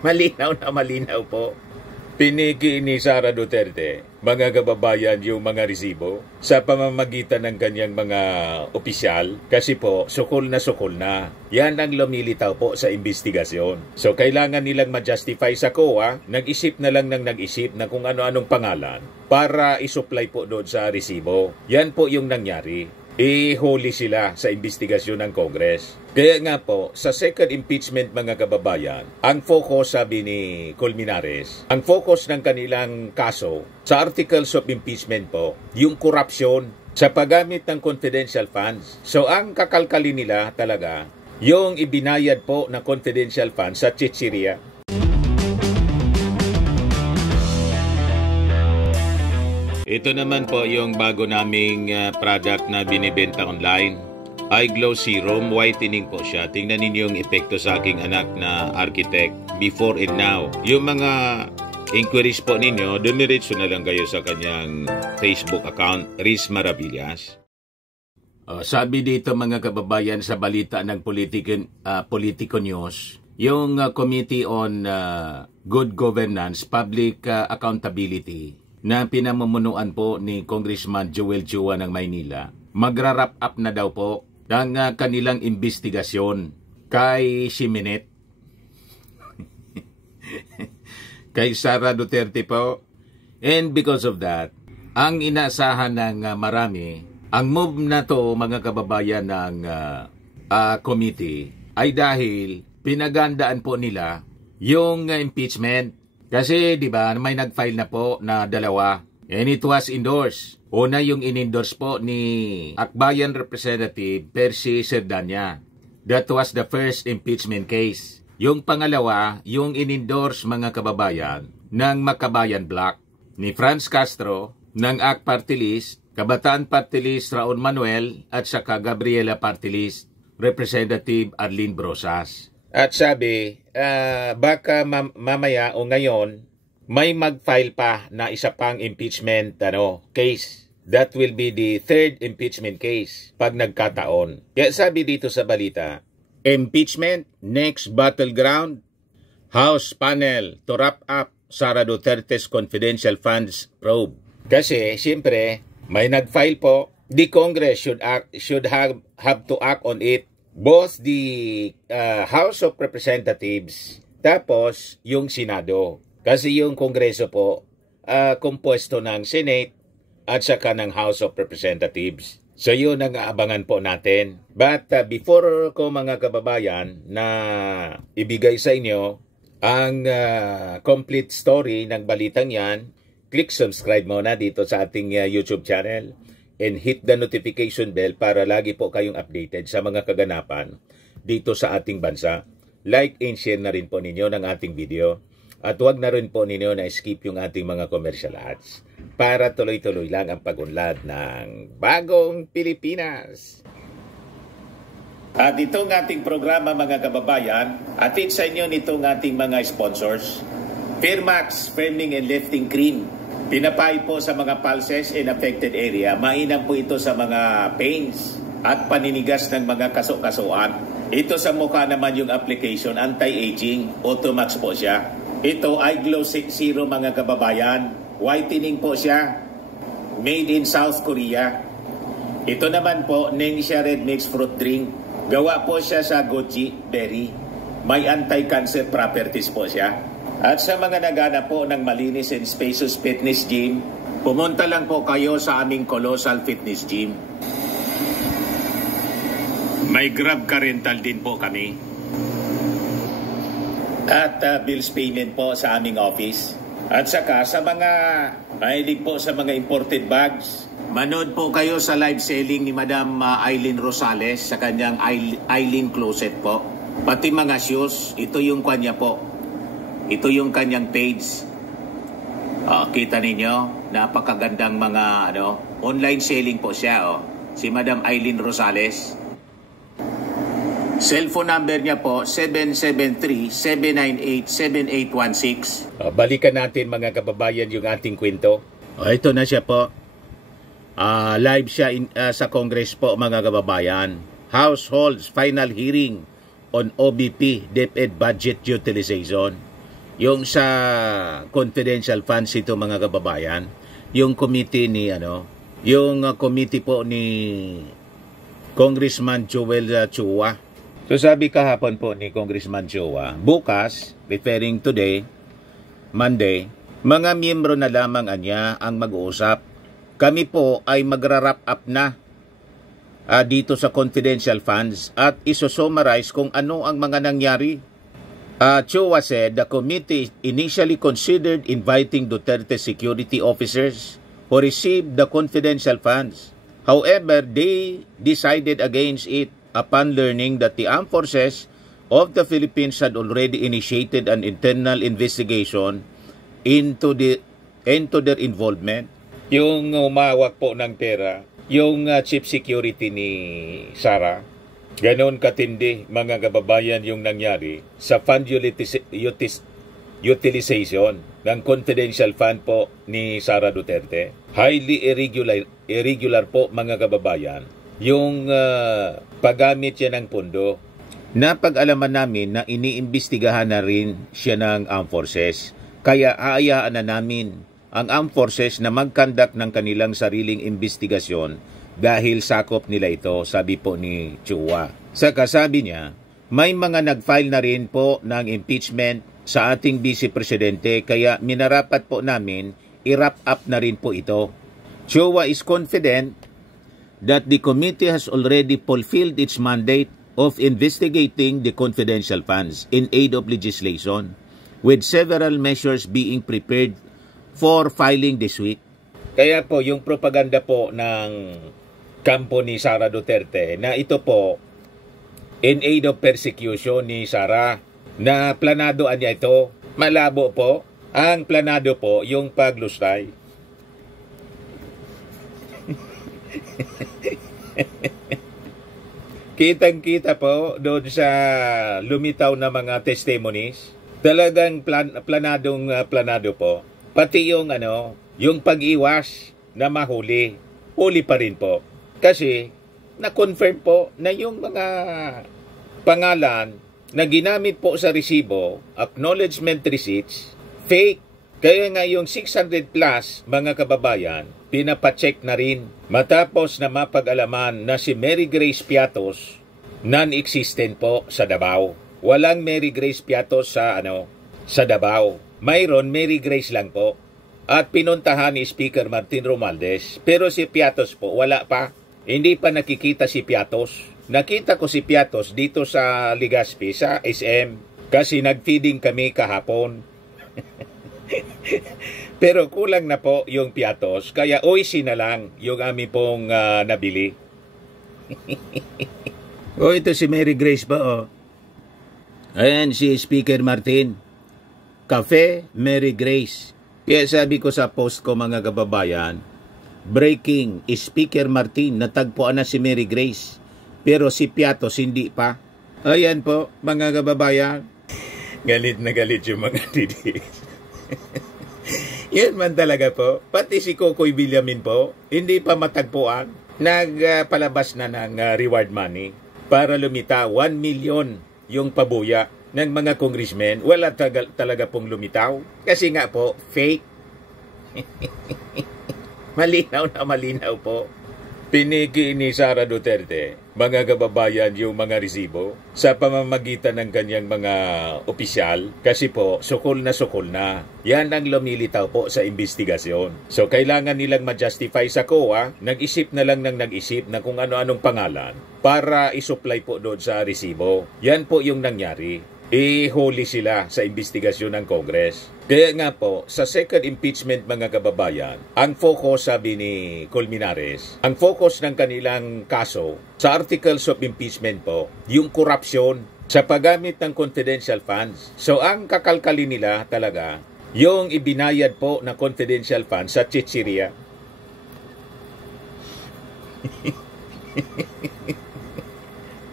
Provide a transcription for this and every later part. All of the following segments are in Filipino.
Malinaw na malinaw po. Piniki ni Sara Duterte, mga kababayan, yung mga resibo sa pamamagitan ng kanyang mga opisyal kasi po sukol na. Yan ang lumilitaw po sa investigasyon. So kailangan nilang ma-justify sa COA, nag-isip na lang ng nag-isip na kung ano-anong pangalan para isupply po doon sa resibo. Yan po yung nangyari. Huli sila sa investigasyon ng Congress. Kaya nga po, sa second impeachment mga kababayan, ang focus, sabi ni Colmenares, ang focus ng kanilang kaso sa articles of impeachment po, yung corruption sa paggamit ng confidential funds. So ang kakalkalin nila talaga, yung ibinayad po na confidential funds sa chichirya. Ito naman po yung bago naming product na binibenta online. iGlow Serum, whitening po siya. Tingnan ninyo yung epekto sa aking anak na architect before and now. Yung mga inquiries po ninyo, dumiretso na lang kayo sa kanyang Facebook account, Riz Maravillas. Sabi dito mga kababayan sa balita ng Politico News, yung Committee on Good Governance, Public Accountability, na pinamumunuan po ni Congressman Joel Chua ng Maynila, magra-wrap up na daw po ng kanilang investigasyon kay Ximenet, kay Sara Duterte po. And because of that, ang inaasahan ng marami, ang move na to mga kababayan ng committee ay dahil pinagandaan po nila yung impeachment. Kasi, di ba, may nag-file na po na dalawa. And it was endorsed. Una yung in-endorse po ni Akbayan Representative Percy Serdanya. That was the first impeachment case. Yung pangalawa, yung in-endorse mga kababayan ng Makabayan Bloc ni Franz Castro, ng AK Party List, Kabataan Party List Raon Manuel, at saka Gabriela Party List, Representative Arlene Brosas. At sabi, baka mamaya o ngayon, may mag-file pa na isa pang impeachment case. That will be the third impeachment case pag nagkataon. Kaya sabi dito sa balita, impeachment, next battleground, House panel to wrap up Sara Duterte's confidential funds probe. Kasi, siyempre, may nag-file po, the Congress should have to act on it. Both the House of Representatives tapos yung Senado. Kasi yung Kongreso po kompuesto ng Senate at saka ng House of Representatives. So yun ang aabangan po natin. But before ko mga kababayan na ibigay sa inyo ang complete story ng balitang yan, click subscribe muna dito sa ating YouTube channel. And hit the notification bell para lagi po kayong updated sa mga kaganapan dito sa ating bansa. Like and share na rin po ninyo ng ating video. At huwag na rin po ninyo na skip yung ating mga commercial ads para tuloy-tuloy lang ang pagunlad ng bagong Pilipinas. At itong ating programa mga kababayan, atid sa inyo nitong ating mga sponsors. Firmax Firming and Lifting Cream. Pinapay po sa mga pulses in affected area. Mainam po ito sa mga pains at paninigas ng mga kaso-kasuan. Ito sa mukha naman yung application, anti-aging, Automax po siya. Ito ay iGlow Serum mga kababayan. Whitening po siya. Made in South Korea. Ito naman po, Nengxia Red Mix Fruit Drink. Gawa po siya sa goji berry. May anti-cancer properties po siya. At sa mga nagana po ng malinis and spacious fitness gym, pumunta lang po kayo sa aming Colossal Fitness Gym. May Grab car rental din po kami. At bills payment po sa aming office. At saka sa mga mahilig po sa mga imported bags, manood po kayo sa live selling ni Madam Aileen Rosales sa kanyang Aileen Closet po. Pati mga shoes, ito yung kanya po. Ito yung kanyang page. Kita ninyo, napakagandang mga online selling po siya. Si Madam Aileen Rosales. Cellphone number niya po, 773-798-7816. Balikan natin mga kababayan yung ating kwento. Ito na siya po. Live siya sa Congress po mga kababayan. House holds final hearing on OBP DepEd budget utilization. yung sa confidential funds ito mga kababayan, yung committee ni yung committee po ni Congressman Joel Chua. So sabi kahapon po ni Congressman Chua, bukas, referring today, Monday, mga miyembro na lamang anya ang mag-uusap. Kami po ay magra-wrap up na dito sa confidential funds at isosummarize kung ano ang mga nangyari. Chua said the committee initially considered inviting Duterte security officers who received the confidential funds. However, they decided against it upon learning that the armed forces of the Philippines had already initiated an internal investigation into their involvement. Yung umawak po ng pera, yung chief security ni Sara, ganon katindi mga kababayan yung nangyari sa fund utilization ng confidential fund po ni Sara Duterte. Highly irregular po mga kababayan yung paggamit niya ng pondo. Napag-alaman namin na iniimbestigahan na rin siya ng armed forces. Kaya aayaan na namin ang armed forces na mag-conduct ng kanilang sariling investigasyon dahil sakop nila ito, sabi po ni Chua. Sa kasabi niya, may mga nag-file na rin po ng impeachment sa ating Vice Presidente kaya minarapat po namin i-wrap up na rin po ito. Chua is confident that the committee has already fulfilled its mandate of investigating the confidential funds in aid of legislation, with several measures being prepared for filing this week. Kaya po, yung propaganda po ng kampo ni Sara Duterte na ito po in aid of persecution ni Sara, na planadoan niya ito, malabo po. Ang planado po, yung paglustay. Kitang-kita po doon sa lumitaw na mga testimonies. Talagang planado po. Pati yung yung pag-iwas na mahuli, huli pa rin po. Kasi na-confirm po na yung mga pangalan na ginamit po sa resibo, acknowledgement receipts, fake. Kaya nga yung 600 plus mga kababayan, pinapacheck na rin matapos na mapag-alaman na si Mary Grace Piatos non-existent po sa Davao. Walang Mary Grace Piatos sa Davao. Mayroon Mary Grace lang po. At pinuntahan ni Speaker Martin Romualdez. Pero si Piatos po, wala pa. Hindi pa nakikita si Piatos. Nakita ko si Piatos dito sa Legazpi, sa SM. Kasi nag-feeding kami kahapon. Pero kulang na po yung Piatos. Kaya oisi na lang yung amin pong nabili. Ito si Mary Grace pa Ayan si Speaker Martin. Cafe Mary Grace. Kaya sabi ko sa post ko mga kababayan, breaking, Speaker Martin, natagpuan na si Mary Grace. Pero si Piatos hindi pa. Ayan po mga kababayan. Galit na galit yung mga DDS. Yan man talaga po. Pati si Kokoy Villamin po, hindi pa matagpuan. Nagpalabas na ng reward money para lumitaw 1 million yung pabuya ng mga congressmen. Wala talaga pong lumitaw. Kasi nga po, fake. Malinaw po. Piniki ni Sara Duterte, mga kababayan, yung mga resibo sa pamamagitan ng kanyang mga opisyal kasi po, sukol na. Yan ang lumilitaw po sa investigasyon. So, kailangan nilang ma-justify sa COA, nag-isip na lang ng nag-isip na kung ano-anong pangalan para isupply po doon sa resibo. Yan po yung nangyari. Ihuli sila sa investigasyon ng Congress. Kaya nga po, sa second impeachment mga kababayan, ang focus, sabi ni Colmenares, ang focus ng kanilang kaso sa articles of impeachment po, yung korupsyon sa paggamit ng confidential funds. So ang kakalkali nila talaga, yung ibinayad po na confidential funds sa chichirya.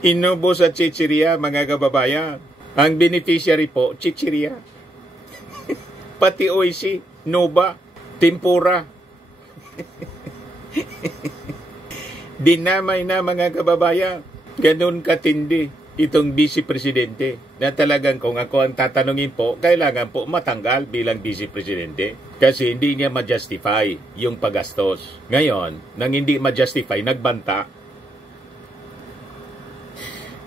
Inubo sa chichirya mga kababayan. Ang beneficiary po, chichirya. Pati oisi, Nova, tempura. Dinamay na mga kababayan. Ganun katindi itong Vice Presidente na talagang kung ako ang tatanungin po, kailangan po matanggal bilang Vice Presidente kasi hindi niya ma-justify yung paggastos. Ngayon, nang hindi ma-justify, nagbanta.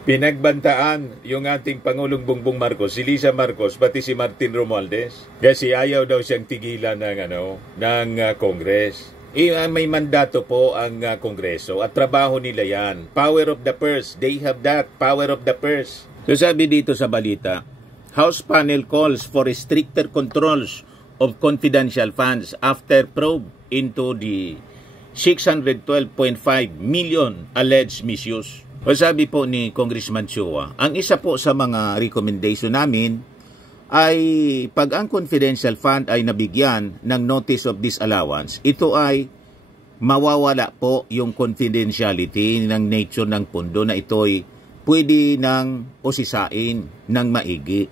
Pinagbantaan yung ating Pangulong Bongbong Marcos, si Lisa Marcos, pati si Martin Romualdez kasi ayaw daw siyang tigilan ng Congress. May mandato po ang Kongreso at trabaho nila yan. Power of the purse. They have that. Power of the purse. So sabi dito sa balita, House panel calls for stricter controls of confidential funds after probe into the 612.5 million alleged misuse. O sabi po ni Congressman Chua, ang isa po sa mga recommendation namin ay pag ang confidential fund ay nabigyan ng notice of disallowance, ito ay mawawala po yung confidentiality ng nature ng pondo na ito ay pwede nang usisain ng maigi.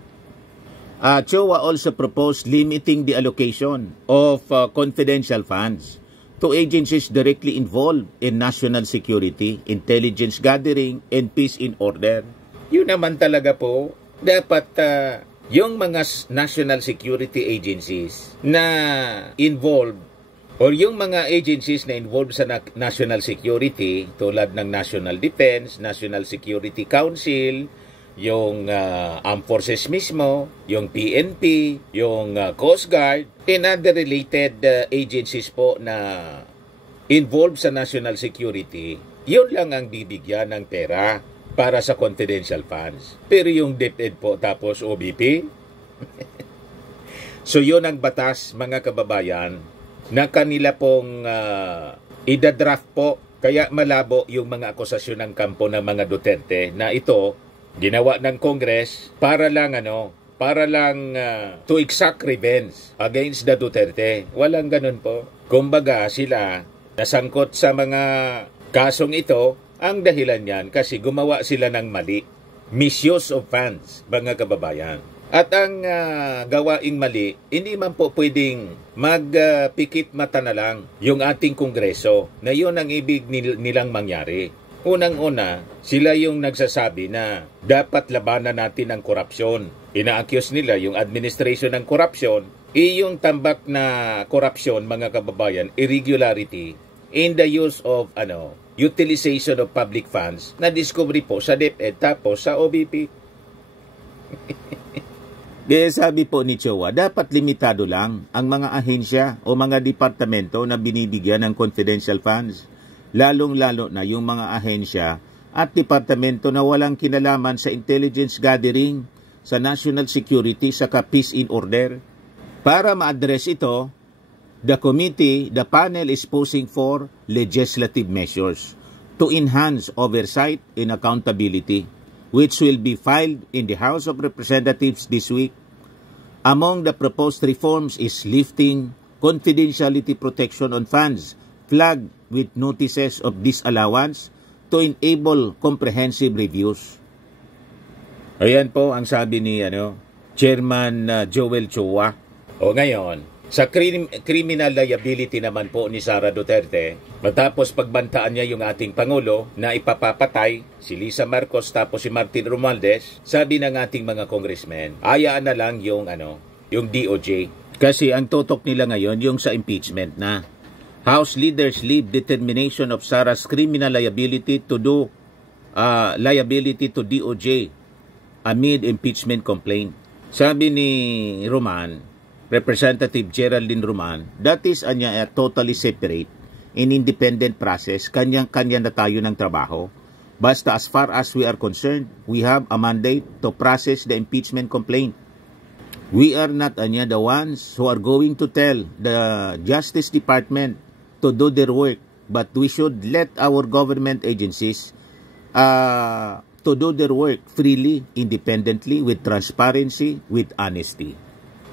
CHOA also proposed limiting the allocation of confidential funds to agencies directly involved in national security, intelligence gathering, and peace in order. Yun naman talaga po, dapat yung mga national security agencies na involved or yung mga agencies na involved sa national security tulad ng National Defense, National Security Council, yung Armed Forces mismo, yung PNP, yung Coast Guard, and other related agencies po na involved sa national security, yun lang ang bibigyan ng pera para sa confidential funds. Pero yung DepEd po tapos OBP, so yun ang batas mga kababayan na kanila pong idadraft po. Kaya malabo yung mga akusasyon ng kampo ng mga Duterte na ito ginawa ng Congress para lang to exact revenge against the Duterte. Walang ganun po. Kumbaga sila nasangkot sa mga kasong ito. Ang dahilan yan kasi gumawa sila ng mali. Misuse of funds, mga kababayan. At ang gawaing mali, hindi man po pwedeng magpikit mata na lang yung ating Kongreso na yun ang ibig nilang mangyari. Unang-una, sila yung nagsasabi na dapat labanan natin ang korupsyon. Ina-accuse nila yung administration ng korupsyon, yung tambak na korupsyon, mga kababayan, irregularity in the use of utilization of public funds na discovery po sa DepEd tapos sa OBP. Sabi po ni Chua, dapat limitado lang ang mga ahensya o mga departamento na binibigyan ng confidential funds, lalong-lalo na yung mga ahensya at departamento na walang kinalaman sa intelligence gathering, sa national security, sa peace in order. Para ma-address ito, the panel is pushing for legislative measures to enhance oversight and accountability, which will be filed in the House of Representatives this week. Among the proposed reforms is lifting confidentiality protection on funds flagged with notices of disallowance to enable comprehensive reviews. Ayan po ang sabi ni Chairman Joel Chua. O ngayon, sa criminal liability naman po ni Sara Duterte, matapos pagbantaan niya yung ating Pangulo na ipapapatay si Lisa Marcos tapos si Martin Romualdez, sabi ng ating mga congressmen, hayaan na lang yung DOJ. Kasi ang tutok nila ngayon yung sa impeachment na. House leaders leave determination of Sara's criminal liability to DOJ amid impeachment complaint. Sabi ni Representative Geraldine Roman, that is a totally separate and independent process. Kanya-kanya na tayo ng trabaho. Basta as far as we are concerned, we have a mandate to process the impeachment complaint. We are not the ones who are going to tell the Justice Department to do their work, but we should let our government agencies to do their work freely, independently, with transparency, with honesty.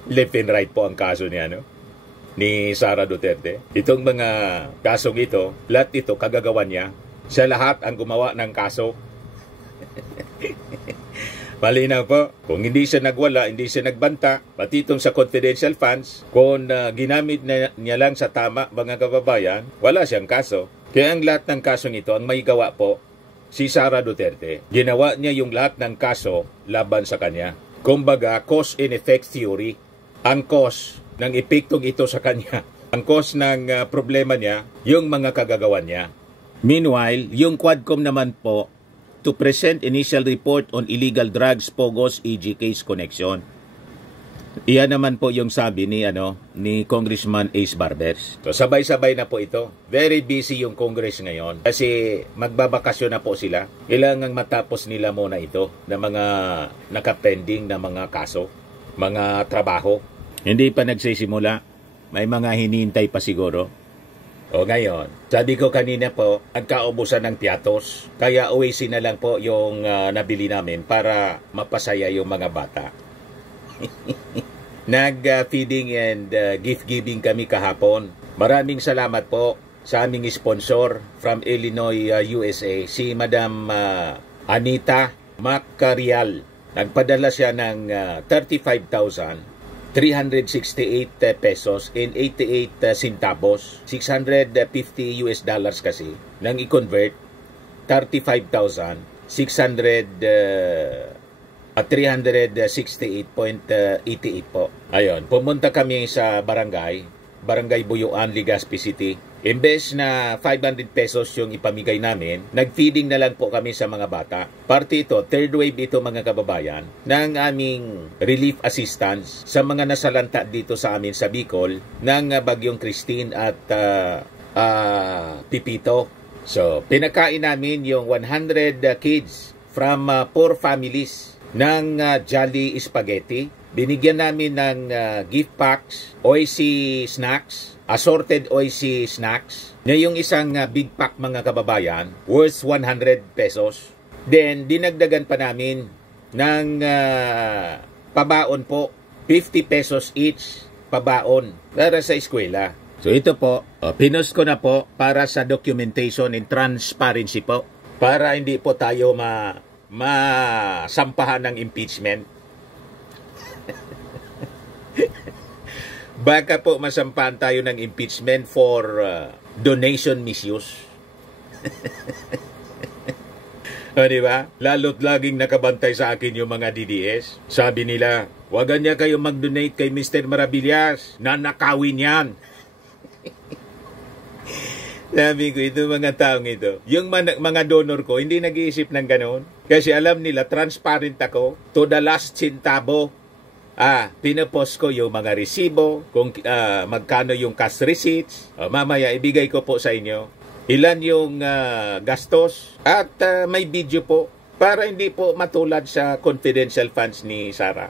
Left and right po ang kaso ni Sara Duterte. Itong mga kasong ito, lahat ito kagagawan niya. Siya lahat ang gumawa ng kaso. Malinaw po, kung hindi siya nagwala, hindi siya nagbanta, pati itong sa confidential funds, kung ginamit niya lang sa tama, mga kababayan, wala siyang kaso. Kaya ang lahat ng kasong ito, ang may gawa po si Sara Duterte. Ginawa niya yung lahat ng kaso laban sa kanya. Kumbaga, cause and effect theory. Ang cause ng epektong ito sa kanya, ang cause ng problema niya, yung mga kagagawan niya. Meanwhile, yung Quadcom naman po, to present initial report on illegal drugs, Pogos, EG case connection. Iyan naman po yung sabi ni Congressman Ace Barbers. So sabay-sabay na po ito. Very busy yung Congress ngayon kasi magbabakasyon na po sila. Kailangang matapos nila muna ito na mga nakapending na mga kaso, mga trabaho. Hindi pa nagsisimula. May mga hinihintay pa siguro. O ngayon, sabi ko kanina po, nagkaubusan ng piatos. Kaya OAC na lang po yung nabili namin para mapasaya yung mga bata. Nag-feeding and gift-giving kami kahapon. Maraming salamat po sa aming sponsor from Illinois, USA, si Madam Anita Macarial. Nagpadala siya ng 35,368 pesos and 88 centavos. $650 kasi. Nang i-convert, 368.88 po. Ayun, pumunta kami sa Barangay Buyuan, Legazpi City. Imbes na 500 pesos yung ipamigay namin, nag-feeding na lang po kami sa mga bata. Parte ito, third wave ito mga kababayan, ng aming relief assistance sa mga nasalanta dito sa amin sa Bicol ng Bagyong Christine at Pipito. So, pinakain namin yung 100 kids from 4 families ng Jolly Spaghetti. Binigyan namin ng gift packs, OIC snacks, assorted OIC snacks, na yung isang big pack mga kababayan, worth 100 pesos. Then, dinagdagan pa namin ng pabaon po, 50 pesos each pabaon para sa eskwela. So ito po, pinost ko na po para sa documentation and transparency po, para hindi po tayo masampahan ng impeachment. Baka po masampahan tayo ng impeachment for donation misuse. O, diba? Lalo't laging nakabantay sa akin yung mga DDS. Sabi nila, wagan niya kayo mag-donate kay Mr. Maravillas. Nanakawin yan. Sabi ko, ito mga taong ito, yung mga donor ko, hindi nag-iisip ng ganon. Kasi alam nila, transparent ako to the last centavo. Pinapost ko yung mga resibo, kung magkano yung cash receipts. Mamaya, ibigay ko po sa inyo. Ilan yung gastos. At may video po, para hindi po matulad sa confidential funds ni Sara.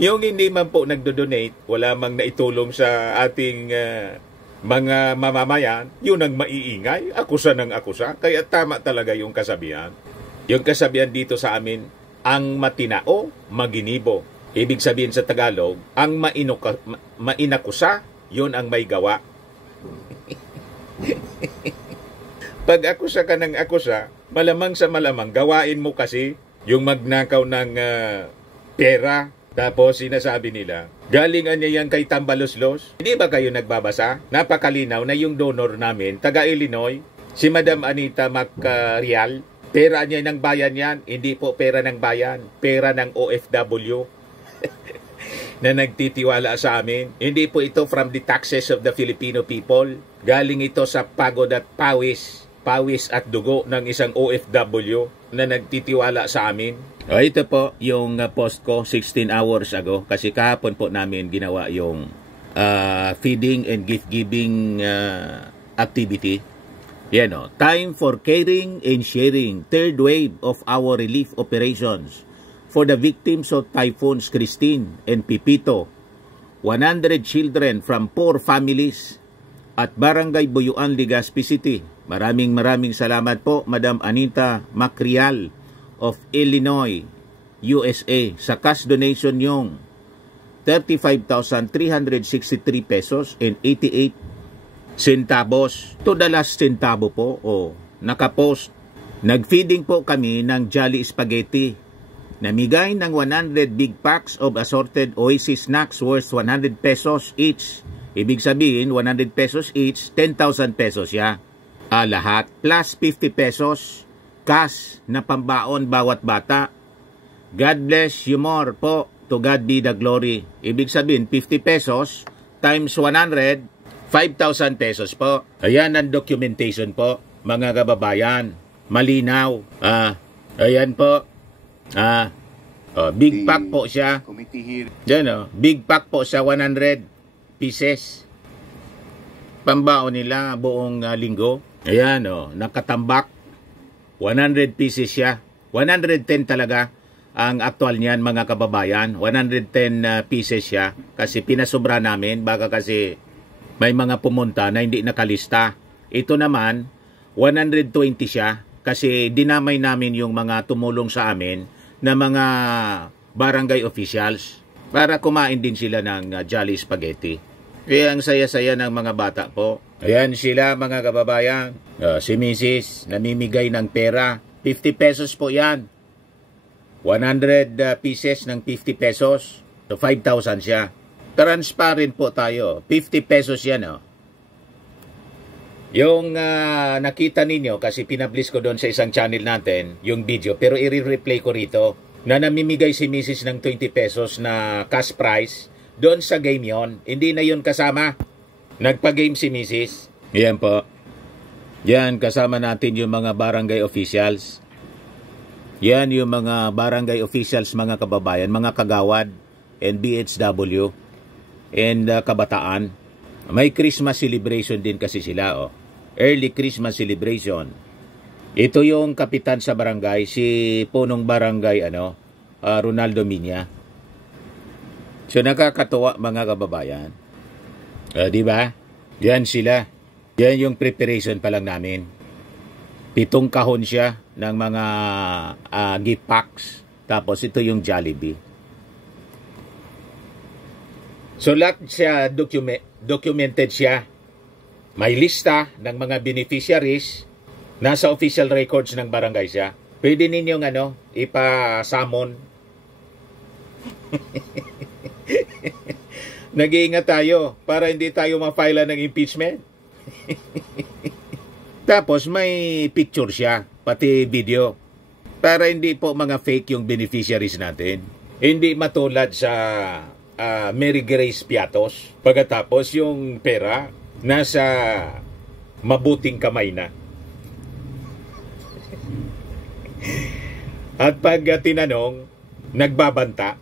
Yung hindi man po nagdo-donate, wala mang naitulong sa ating mga mamamayan, yun ang maiingay, akusa ng akusa. Kaya tama talaga yung kasabihan. Yung kasabihan dito sa amin, ang matinao, maginibo. Ibig sabihin sa Tagalog, ang mainakusa, yun ang may gawa. Pag akusa ka ng akusa, malamang sa malamang, gawain mo kasi yung magnakaw ng pera. Tapos sinasabi nila, galingan niya yan kay Tambaloslos. Hindi ba kayo nagbabasa? Napakalinaw na yung donor namin, taga Illinois, si Madam Anita Macarial. Pera niya ng bayan yan, hindi po pera ng bayan, pera ng OFW na nagtitiwala sa amin. Hindi po ito from the taxes of the Filipino people. Galing ito sa pagod at pawis at dugo ng isang OFW na nagtitiwala sa amin. Ito po yung post ko 16 hours ago kasi kahapon po namin ginawa yung feeding and gift-giving activity. Yan o, time for caring and sharing, third wave of our relief operations for the victims of Typhoons Christine and Pipito. 100 children from 4 families at Barangay Buyuan, Legazpi City. Maraming salamat po, Madam Anita Macarial of Illinois, USA, sa cash donation yung 35,363 pesos and 88 centavos. To the last centavo po, nakapost. Nag-feeding po kami ng Jolly Spaghetti. Namigay ng 100 big packs of assorted OIC snacks worth 100 pesos each. Ibig sabihin, 100 pesos each, 10,000 pesos ya. Lahat. Plus 50 pesos cash na pambaon bawat bata. God bless you more po. To God be the glory. Ibig sabihin, 50 pesos times 100, 5,000 pesos po. Ayan ang documentation po, mga kababayan. Malinaw. Ayan po. Big pack po siya. Diyan big pack po siya, 100 pieces. Pambaon nila buong linggo. Ayan nakatambak. 100 pieces siya. 110 talaga ang actual niyan, mga kababayan. 110 pieces siya kasi pinasobra namin. Baka kasi may mga pumunta na hindi nakalista. Ito naman, 120 siya kasi dinamay namin yung mga tumulong sa amin na mga barangay officials para kumain din sila ng Jolly Spaghetti. Kaya ang saya-saya ng mga bata po. Ayan sila, mga kababayan. Si Mrs. namimigay ng pera. 50 pesos po yan. 100 pieces ng 50 pesos. So 5,000 siya. Transparent po tayo. 50 pesos yan. Yung nakita ninyo, kasi pinablis ko doon sa isang channel natin, yung video, pero i-replay ko rito, na namimigay si Mrs. ng 20 pesos na cash prize. Doon sa game yon, hindi na yon kasama. Nagpa-game si Mrs. Yan po. Yan, kasama natin yung mga barangay officials. Yan yung mga barangay officials, mga kababayan, mga kagawad, and BHW, and kabataan. May Christmas celebration din kasi sila. Early Christmas celebration. Ito yung kapitan sa barangay, si punong barangay, Ronaldo Minya. So nakakatuwa, mga kababayan. Di ba? Yan sila. Yan yung preparation pa lang namin. 7 kahon siya ng mga gift packs. Tapos ito yung Jollibee. So lahat siya documented siya. May lista ng mga beneficiaries. Nasa official records ng barangay siya. Pwede ninyong ipa-summon. Nag-iingat tayo para hindi tayo ma-file ng impeachment. Tapos may picture siya, pati video. Para hindi po mga fake yung beneficiaries natin. Hindi matulad sa Mary Grace Piatos. Pagkatapos yung pera nasa mabuting kamay na. At pag tinanong, nagbabanta,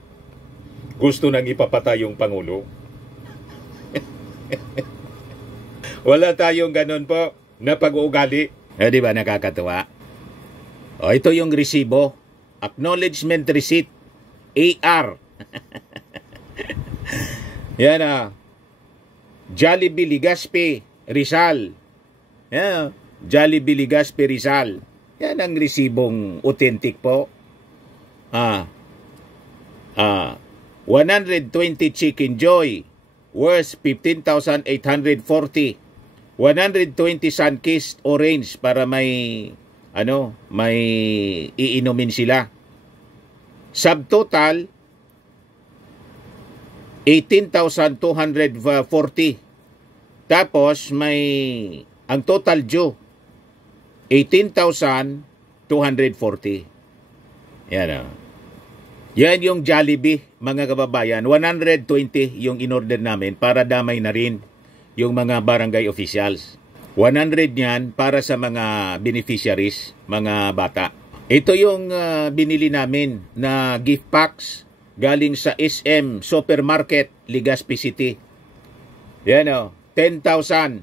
gusto nang ipapatay yung Pangulo. Wala tayong ganun po na pag-uugali. Di ba nakakatuwa? Ito yung resibo. Acknowledgement receipt. AR. Yan Jollibee Legazpi Rizal. Yan Jollibee Legazpi Rizal. Yan ang resibong authentic po. 120 Chicken Joy worth 15,840. 120 Sunkist Orange para may iinumin sila. Subtotal 18,240. Tapos may ang total due 18,240. Yan Yan yung Jollibee, mga kababayan. 120 yung in-order namin para damay na rin yung mga barangay officials. 100 yan para sa mga beneficiaries, mga bata. Ito yung binili namin na gift packs galing sa SM Supermarket, Legazpi City. Yan 10,000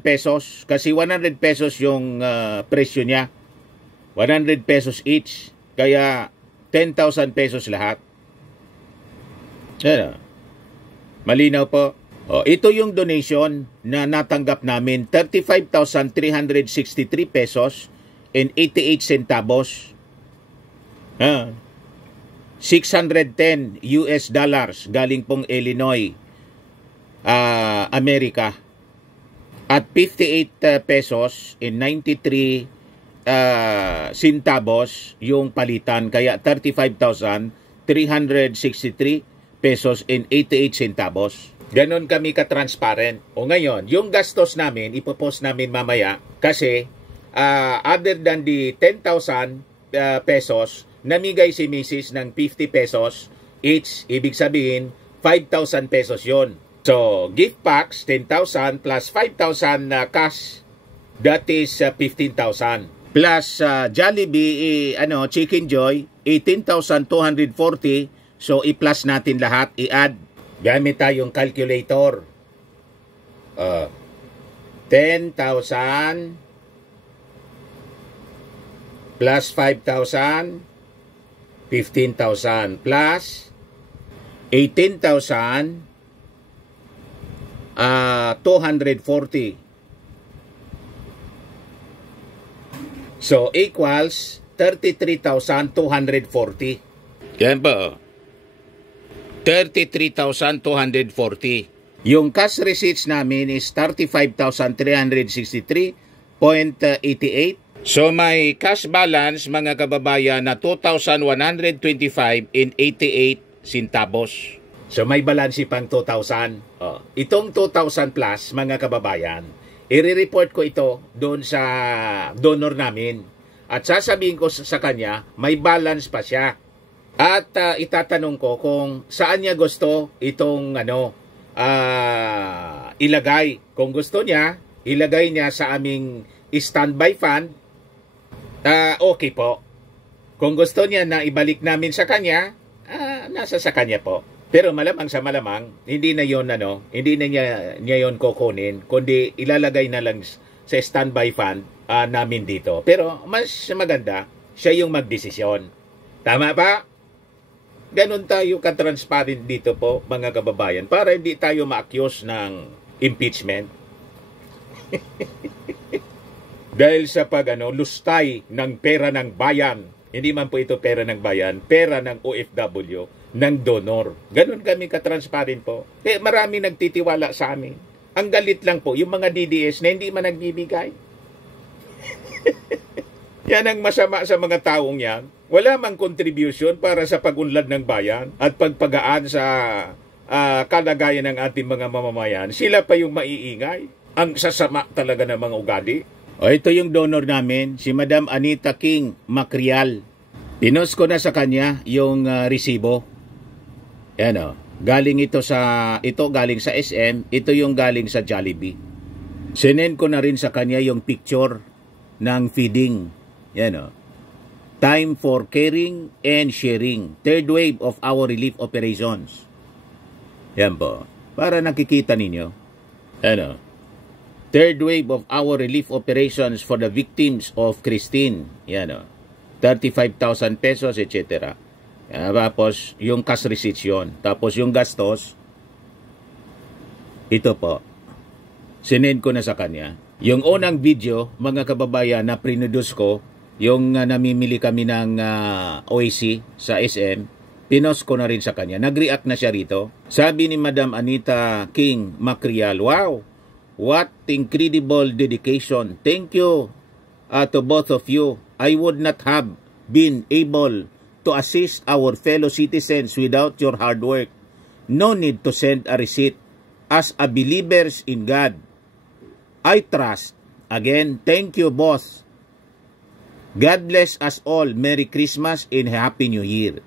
pesos. Kasi 100 pesos yung presyo niya. 100 pesos each. Kaya 10,000 pesos lahat. Yan malinaw po. Ito yung donation na natanggap namin. 35,363 pesos and 88 centavos. 610 US dollars galing pong Illinois, Amerika. At 58 pesos and 93 centavos yung palitan. Kaya 35,363 pesos and 88 centavos. Ganon kami ka-transparent. O ngayon, yung gastos namin, ipopost namin mamaya kasi other than the 10,000 pesos, namigay si Mrs. ng 50 pesos each, ibig sabihin 5,000 pesos yon. So, gift packs, 10,000 plus 5,000 cash, that is 15,000. Plus Jollibee, Chicken Joy, 18,240. So, i-plus natin lahat, i-add. Gamit tayong calculator. 10,000 plus 5,000, 15,000 plus 18,240. So, equals 33,240. Yan ba? 33,240. Yung cash receipts namin is 35,363.88. So may cash balance mga kababayan na 2,125.88 centavos. So may balance pang 2,000. Itong 2,000 plus mga kababayan, i-report ko ito doon sa donor namin. At sasabihin ko sa kanya, may balance pa siya. At itatanong ko kung saan niya gusto itong ilagay. Kung gusto niya, ilagay niya sa aming standby fund, okay po. Kung gusto niya na ibalik namin sa kanya, nasa sa kanya po. Pero malamang sa malamang, hindi na yon hindi na niya yon kukunin, kundi ilalagay na lang sa standby fund namin dito. Pero mas maganda, siya yung magdesisyon. Tama pa? Ganon tayo ka-transparent dito po, mga kababayan, para hindi tayo ma-accuse ng impeachment. Dahil sa lustay ng pera ng bayan. Hindi man po ito pera ng bayan, pera ng OFW, ng donor. Ganon kami ka-transparent po. Marami nagtitiwala sa amin. Ang galit lang po, yung mga DDS na hindi man nagbibigay. Yan ang masama sa mga taong yan. Wala mang contribution para sa pag-unlad ng bayan at pagpagaan sa kalagayan ng ating mga mamamayan. Sila pa yung maiingay. Ang sasama talaga ng mga ugali. Ito yung donor namin, si Madam Anita King Macrial. Pinost ko na sa kanya yung resibo. Yan galing galing sa SM, ito yung galing sa Jollibee. Sinend ko na rin sa kanya yung picture ng feeding. Yan Time for caring and sharing. Third wave of our relief operations. Yan po. Para nakikita ninyo. Third wave of our relief operations for the victims of Christine. Yan 35,000 pesos, etc. Tapos, yung cash receipts yun. Tapos, yung gastos, ito po. Sinend ko na sa kanya. Yung unang video, mga kababayan, na prinuduce ko, yung namimili kami ng OAC sa SM, pinost ko na rin sa kanya. Nag-react na siya rito. Sabi ni Madam Anita King Macrial, wow, what incredible dedication. Thank you to both of you. I would not have been able to assist our fellow citizens without your hard work. No need to send a receipt. As a believers in God, I trust. Again, thank you both. God bless us all. Merry Christmas and Happy New Year.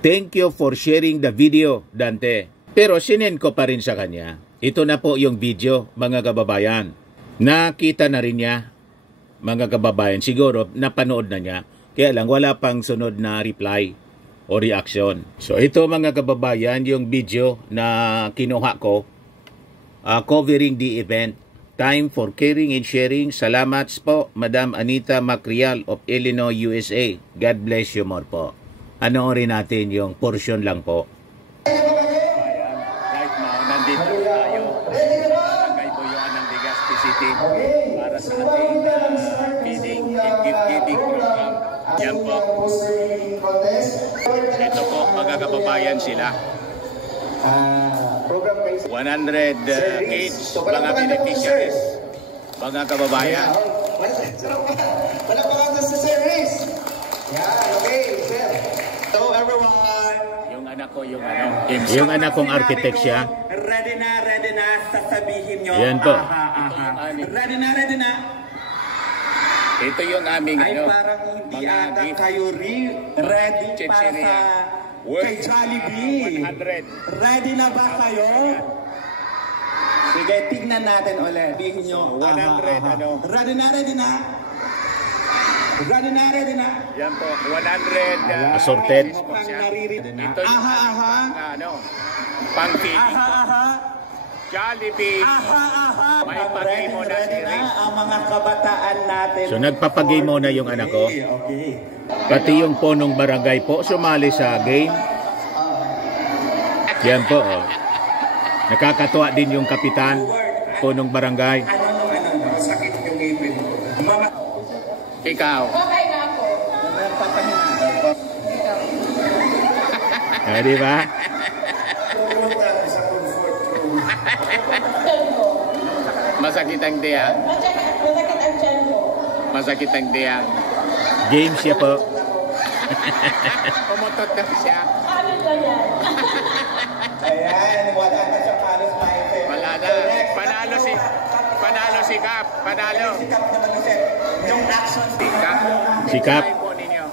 Thank you for sharing the video, Dante. Pero sinend ko pa rin sa kanya. Ito na po yung video, mga kababayan. Nakita na rin niya, mga kababayan. Siguro, napanood na niya. Kaya lang, wala pang sunod na reply o reaction. So, ito mga kababayan, yung video na kinuha ko, covering the event. Time for caring and sharing. Salamat po, Madam Anita Macrial of Illinois, USA. God bless you more po. Anoorin natin yung portion lang po. Right now, nandito tayo sa Barangay Boyoan ng Legazpi City para sa ating feeding and gift-giving program. Yan po. Ito po, mga kababayan sila. 100 kids, mga beneficiaries, mga kababayan. Palakpakan sa Sir Riz. Yan, okay, Sir. Hello everyone. Yung anak ko yung ano. Yung anak kong architect siya. Ready na, sasabihin nyo. Ayan po. Ready na. Ito yung aming Ay, ano. parang hindi mga ata gift. kayo ready para Chicheria. sa kay Jollibee. 100. Ready na ba kayo? Sige, tignan natin ulit. Sabihin nyo. 100, ano? Ready na. Ready na. Yan po, 100. Assorted. Mukhang naririnig. Ito yung Aha. ano, pang-feeding po. Aha. Jollibee. Aha. May pag-game mo na si Ready Riz. ang mga kabataan natin. So nagpapagame muna yung anak ko. Okay. Pati yung punong barangay po sumali sa game. Yan po. Oh. Nakakatuwa din yung kapitan, punong barangay. Sakit yung ngipin mo. Mama. Ikaw. Okay na ako. Di ba? Masakit ang diyan. Masakit ang tiyan ko. Masakit ang diyan. Game siya po. Umutot na siya. Ano ba yan? Ayan, wala na sa Paris mindset. Wala na. Panalo si Kap. Panalo. Sikap naman kasi yung action. Kap. Sikap. Ay po ninyo.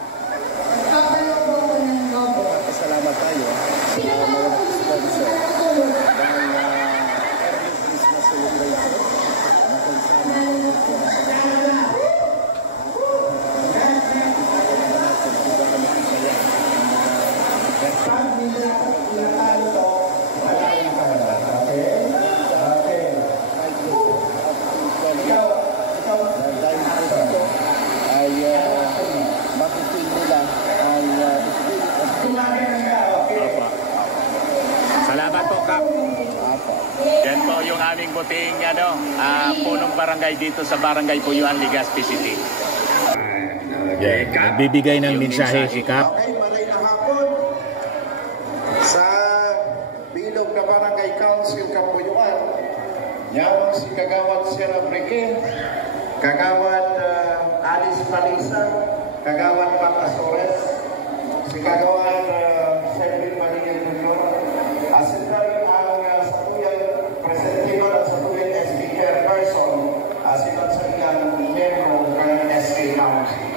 Kapalo po ako ng lobo. Salamat tayo sa mga sponsor ng early Christmas celebration na kung saan ito ay makikita nila ang spirit of Opo. Salamat po, Kap. Yan po yung aming buting punong barangay dito sa Barangay Puyuan, Legazpi City. Yan. Nagbibigay ng mensahe si Kap. Okay, malay na hapon sa bilog na Barangay Council Kapuyuan. Yawang si Kagawad Sierra Breque, Kagawad Alice Palisa, Kagawad Pap Asores, si Kagawad Selvin Maningin Jr., asintay ang satuyang presentibo ng satuyang SK Chairperson, asinat sa ilang membro ng SK Council.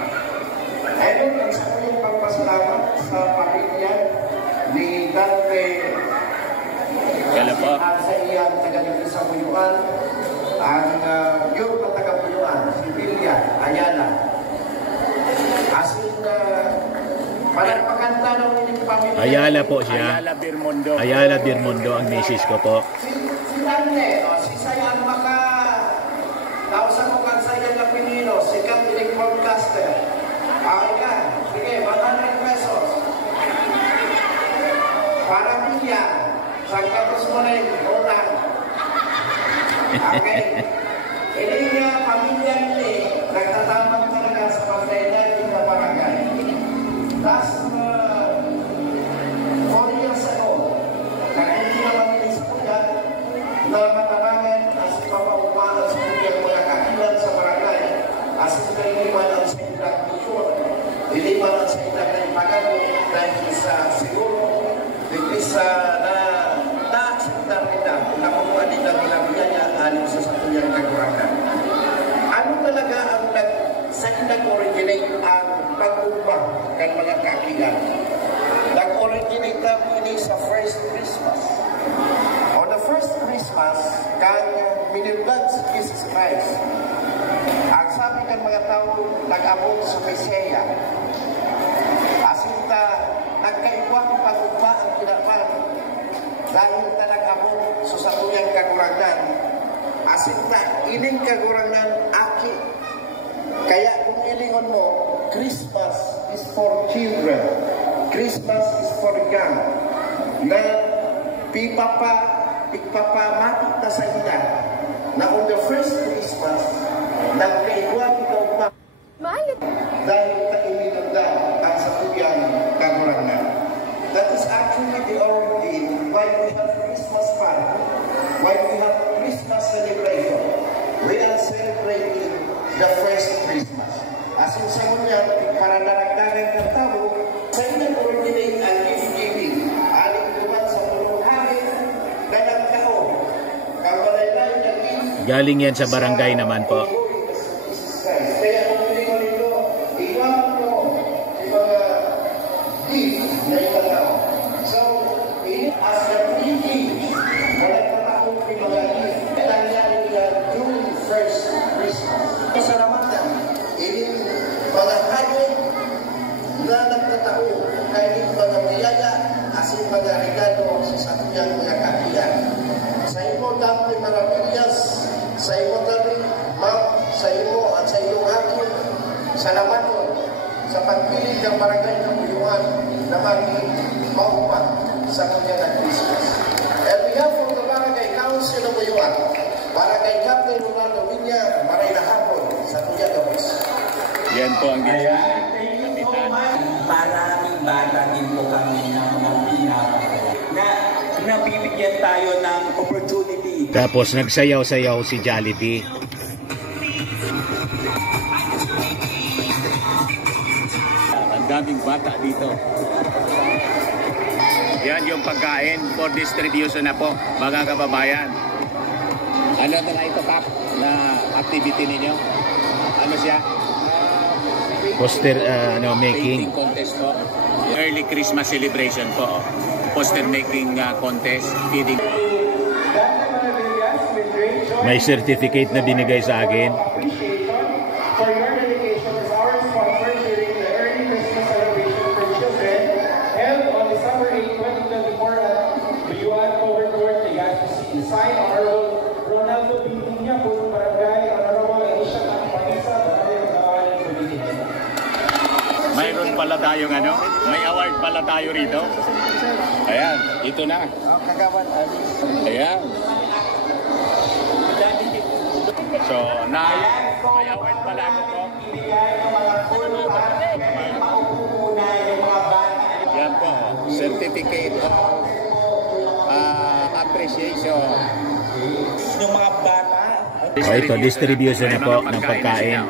Ayun ang satuyang pagpasalamat sa pamilya ni Dante Kala po. sa iyang taga-dito sa Puyuan, ang yun na taga-Puyuan, si Vilya Ayala. Asin parang maganda ng inyong pamilya. Ayala po siya. Ayala Birmondo. Ayala Birmondo ang misis ko po. Si Dante, si Sayang Maka, nausan ko kan Sayang na Pinino, si Catholic Broadcaster. Yan. Sige, 100 pesos. Para Vilya, Sangkatos mo rin, utang. Okay. Ini nga pamilya nila, nagtatamang talaga sa pagdailan yung barangay. Last 4 years ago, nagpunti naman nila sa Puyan na matabangan as pamaupahan sa Puyan mga kakilan sa barangay as niliwanan sa ilang mission, niliwanan sa ilang pagano dahil sa siguro, dahil sa na-acceptar nila, nakuha nila niya alim sa satuyang kagurakan. Ano talaga ang sa nag-originate ang pag-ubah ng mga kakilan? Nag-originate na ini sa first Christmas. On the first Christmas, kang minilad si Jesus Christ. Ang sabi ng mga tao, nag-abot sa Mesaya. Asinta, nagkaiwang pag-ubah ang kinapan. Dahil na nag-abot sa satuyang kagurangan. Asinta, ining kagurangan aki. Kaya kung ilingon mo, Christmas is for children. Christmas is for young. Na ipapamati ta sa ina na on the first Christmas, nagkaiwan ikaw pa. Dahil taiminudan ang satuyang kagurangan. That is actually the origin why we have Christmas party, why we have Christmas celebration. We are celebrating the first Christmas. As in sa ngunya, para naragdagan ng tao, sa inyong originate ang gift giving. Galing yan sa barangay naman po. Kaya kung hindi ko nito, iwanan mo yung mga gift na itatao. So, ini as a pre-gift, wala tatakot yung mga gift. Nangyari nila during first Christmas. Kasaramatan, ini mga hayop na nagtatao kahit mga biyaya as in mga regalo sa satuyang mga kakilan. Sa imo dami marabilyas, sa imo dami ma'am, sa imo at sa iyong akin, salamat po sa pagpili ng barangay ng Buyuan na maging maupat sa kunya ng Christmas. And we have from the Barangay Council ng Buyuan, Barangay Captain Ronaldo Vinya, maray na hapon sa kunya ng Christmas. Yan po ang ginawa. Maraming bata din po kami ng mga pinaka na nabibigyan tayo ng opportunity. Tapos nagsayaw-sayaw si Jollibee. Ang daming bata dito. Yan yung pagkain for distribution na po, mga kababayan. Ano na ito, Kap, na activity ninyo? Ano siya? Poster Painting making. contest po. Early Christmas celebration po. Poster making contest, feeding. May certificate na binigay sa akin. For your dedication as our sponsor during the early Christmas celebration for children held on December 8, 2024 at Buyuan Covered Court, Legazpi City. Signed Honorable Ronaldo Vinya, Punong Barangay, Honorable Alicia Campanisa, Barangay Gawain, Cavite. Mayroon pala tayong ano? May award pala tayo rito. Ayan, ito na. Ayan. So, may award pala ako po. Yan po, certificate of appreciation. Yung mga bata, Ito, distribution na po ng pagkain.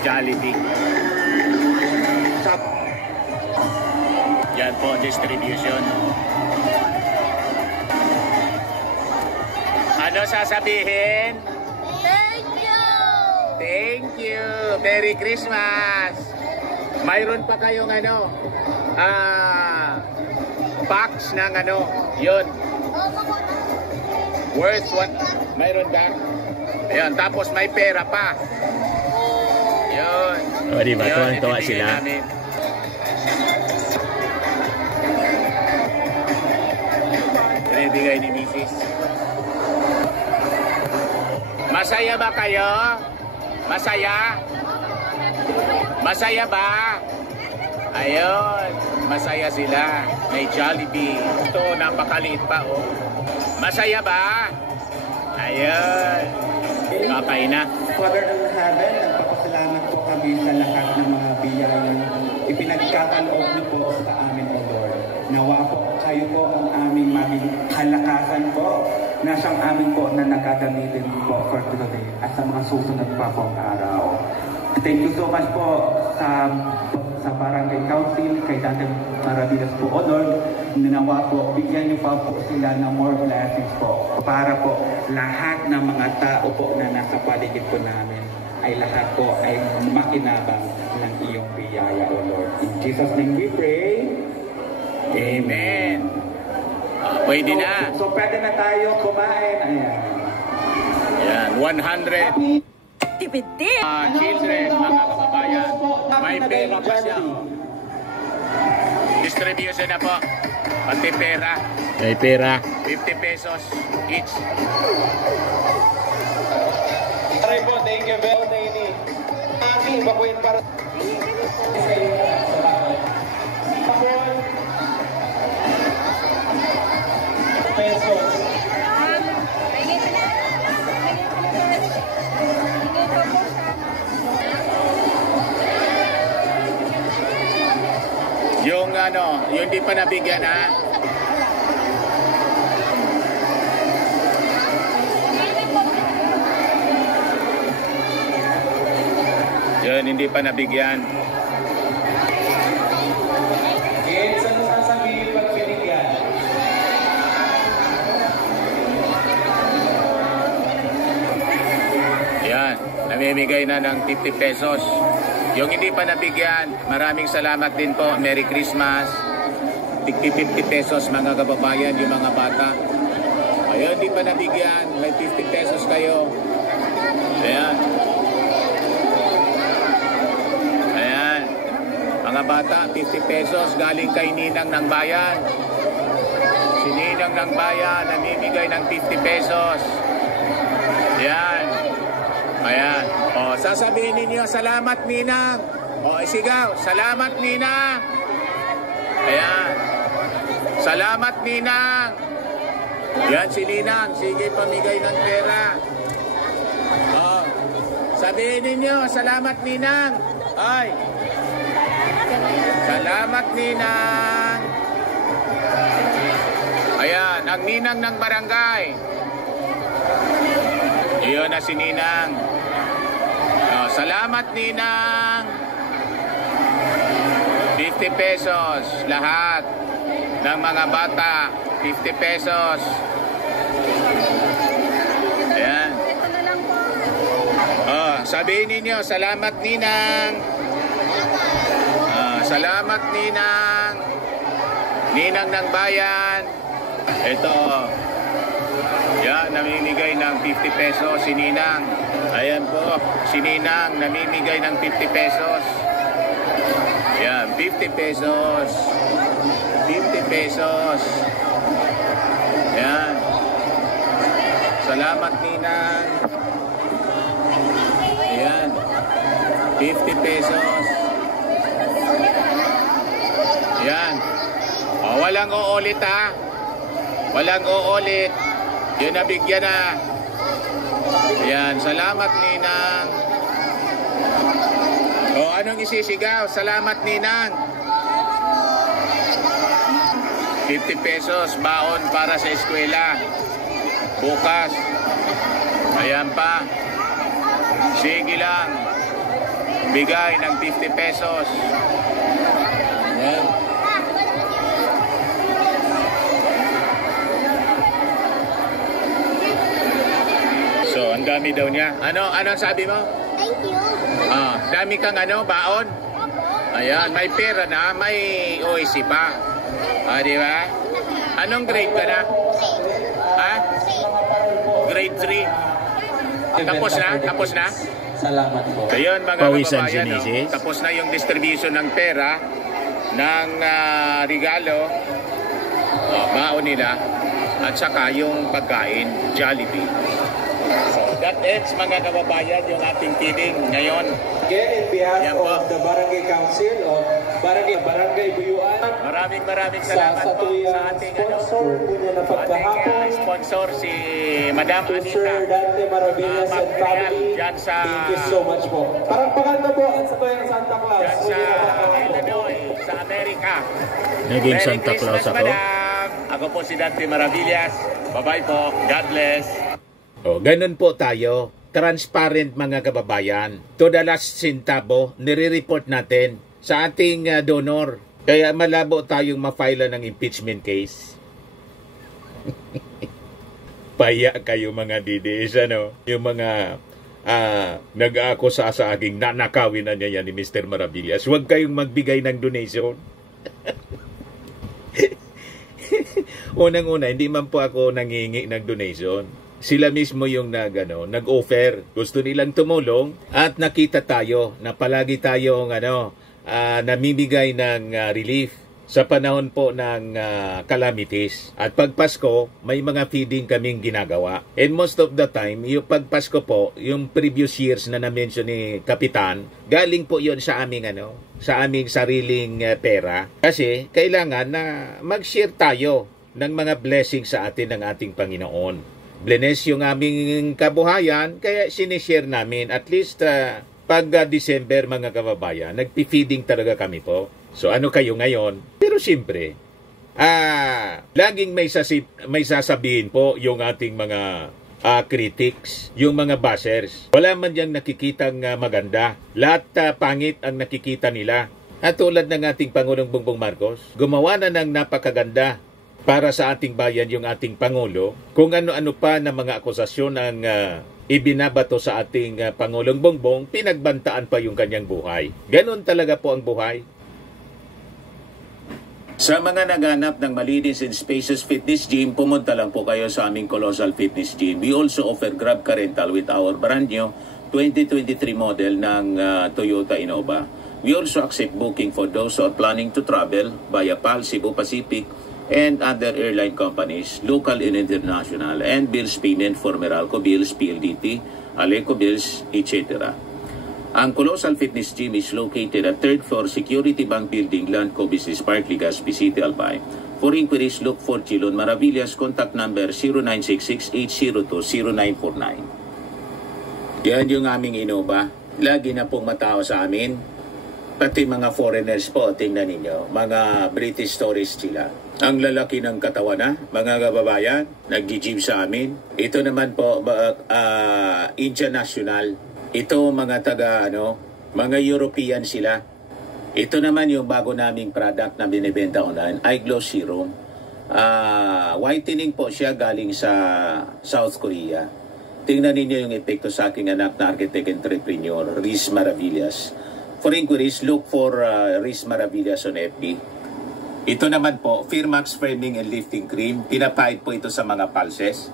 Jollibee. Yan po, distribution. Ano sasabihin? Thank you! Thank you! Merry Christmas! Mayroon pa kayong ano? Packs ng ano? Yun. Worth what? Mayroon ba? Ayan, tapos may pera pa. Yun. O, diba? Yun, Tuwang-tuwa ibibigay sila. namin. Ibibigay ni Mrs. Masaya ba kayo? Masaya? Masaya ba? Ayun, masaya sila. May Jollibee. Ito, napakaliit pa, oh. Masaya ba? Ayun. Kakain na. Father in Heaven, nagpapasalamat po kami sa lahat ng mga biyayang ipinagkakaloob niyo po sa amin, O Lord. Nawa po kayo po ang aming kalakasan po na siyang amin po na nagagamitin po for today at sa mga susunod pa pong araw. Thank you so much po sa Barangay Council, kay Dante Maravillas po, O Lord, nanawa po, bigyan niyo pa po sila ng more blessings po para po lahat ng mga tao po na nasa paligid po namin ay lahat po ay makinabang ng iyong biyaya, O Lord. In Jesus' name we pray. Amen. Pwede na. So pwede na tayo kumain. Ayan. Yan, 100 children, mga kababayan. May pera pa siya. Distribution na po. Pati pera. May pera. 50 pesos each. Try po, thank you, Bel Nini. Aking bakuin para pesos. Yung ano, yung di pa nabigyan ha. Yun, hindi pa nabigyan. Yes, ano sasabihin pag binigyan? namimigay na ng 50 pesos. Yung hindi pa nabigyan, maraming salamat din po. Merry Christmas. 50 pesos mga kababayan, yung mga bata. Ayun, hindi pa nabigyan, may 50 pesos kayo. Ayan. Ayan. Mga bata, 50 pesos galing kay Ninang ng Bayan. Si Ninang ng Bayan, namimigay ng 50 pesos. Ayan. Ayan. O, sasabihin ninyo, salamat Ninang. O, isigaw, salamat Ninang. Ayan. Salamat Ninang. Yan si Ninang. Sige, pamigay ng pera. O, sabihin ninyo, salamat Ninang. Ay. Salamat Ninang. Ayan, ang Ninang ng barangay. Iyon na si Ninang. Oh, salamat Ninang. 50 pesos lahat ng mga bata. 50 pesos. Ayan. Oh, sabihin ninyo, salamat Ninang. Salamat Ninang. Ninang ng Bayan. Ito. Yan, namimigay ng 50 pesos si Ninang. Ayan po, si Ninang namimigay ng 50 pesos. Yan, 50 pesos. 50 pesos. Yan. Salamat Ninang. Ayan. 50 pesos. Yan. O, walang uulit ha. Walang uulit. Yun, nabigyan na. Yan, salamat Ninang. O, anong isisigaw? Salamat Ninang. 50 pesos baon para sa eskwela. Bukas. Ayan pa. Sige lang. Bigay ng 50 pesos. Ayan. So, ang dami daw niya. Ano ang sabi mo? Thank you. Dami kang baon? Ayan, may pera na, may OIC pa. Di ba? Anong grade ka na? Ha? Grade 3. Tapos na? Tapos na? Salamat po. Ayun, mga Pawisan kababayan, si Mrs. tapos na yung distribution ng pera, ng regalo, baon nila, at saka yung pagkain, Jollibee. So, that ends mga kababayan yung ating feeding ngayon. Again, in behalf Yan po. of the Barangay Council of Barangay Buyuan, Maraming sa salamat po tuyang sa ating sponsor po niya na ating pagkahapon, sponsor si Madam to Anita. Sir Dante Maravillas and Mag-real family. dyan sa- Thank you so much po. Parang paganda po at sa tuyang Santa Claus. Yan sa Illinois, sa Amerika. Naging Merry Santa Claus Christmas, ako. Madam. Ako po si Dante Maravillas. Bye-bye po. God bless. O, ganun po tayo. Transparent mga kababayan. To the last centavo, nire-report natin sa ating donor. Kaya malabo tayong ma-file ng impeachment case. Paya kayo mga DDS, ano? Yung mga nag-aakusa sa aking nanakawin na niya ni Mr. Maravillas. Huwag kayong magbigay ng donation. Unang-una, hindi man po ako nangingi ng donation. Sila mismo yung nag-offer. Gusto nilang tumulong at nakita tayo na palagi tayong namimigay ng relief sa panahon po ng calamities. At pag Pasko, may mga feeding kaming ginagawa. And most of the time, yung pag Pasko po, yung previous years na na-mention ni Kapitan, galing po yon sa aming sa aming sariling pera. Kasi kailangan na mag-share tayo ng mga blessings sa atin ng ating Panginoon. Bless yung aming kabuhayan, kaya sinishare namin. At least pag December mga kababayan, nagpi-feeding talaga kami po. So ano kayo ngayon? Pero siyempre, laging may sasabihin po yung ating mga critics, yung mga bashers. Wala man diyang nakikitang maganda. Lahat pangit ang nakikita nila. At tulad ng ating Pangulong Bongbong Marcos, gumawa na ng napakaganda para sa ating bayan yung ating Pangulo. Kung ano-ano pa na mga akusasyon ang ibinabato sa ating Pangulong Bongbong, pinagbantaan pa yung kanyang buhay. Ganon talaga po ang buhay. Sa mga naghanap ng malinis and spacious fitness gym, pumunta lang po kayo sa aming Colossal Fitness Gym. We also offer Grab Car Rental with our brand new 2023 model ng Toyota Innova. We also accept booking for those who are planning to travel via PAL, Cebu Pacific, and other airline companies, local and international, and bills payment for Meralco Bills, PLDT, Aleco Bills, etc. Ang Colossal Fitness Gym is located at 3rd floor Security Bank Building, Landco Business Park, Legazpi City, Albay. For inquiries, look for Chilon Maravillas. Contact number 0966-802-0949. Yan yung aming Innova. Lagi na pong matao sa amin. Pati mga foreigners po, tingnan ninyo. Mga British tourists sila. Ang lalaki ng katawan na, mga kababayan, nag-gym sa amin. Ito naman po, Indian National. Ito mga mga European sila. Ito naman yung bago naming product na binibenta online, Eye Glow Serum. Whitening po siya galing sa South Korea. Tingnan ninyo yung epekto sa aking anak na architect entrepreneur, Riz Maravillas. For inquiries, look for Riz Maravillas on FB. Ito naman po, Firmax Firming and Lifting Cream. Pinapahid po ito sa mga pulses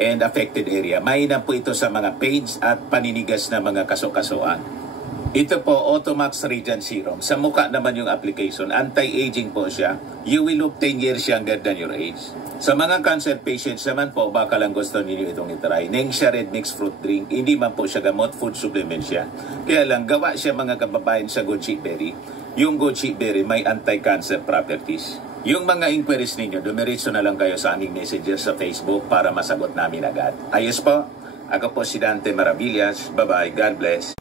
and affected area. Mainam po ito sa mga pains at paninigas na mga kaso-kasuan. Ito po, Automax Radiant Serum. Sa mukha naman yung application. Anti-aging po siya. You will look 10 years younger than your age. Sa mga cancer patients naman po, baka lang gusto ninyo itong itry. Nengxia Red Mix Fruit Drink. Hindi man po siya gamot, food supplement siya. Kaya lang, gawa siya mga kababayan sa goji berry. Yung goji berry may anti-cancer properties. Yung mga inquiries ninyo, dumiretso na lang kayo sa aming messenger sa Facebook para masagot namin agad. Ayos po, ako po si Dante Maravillas. Bye-bye. God bless.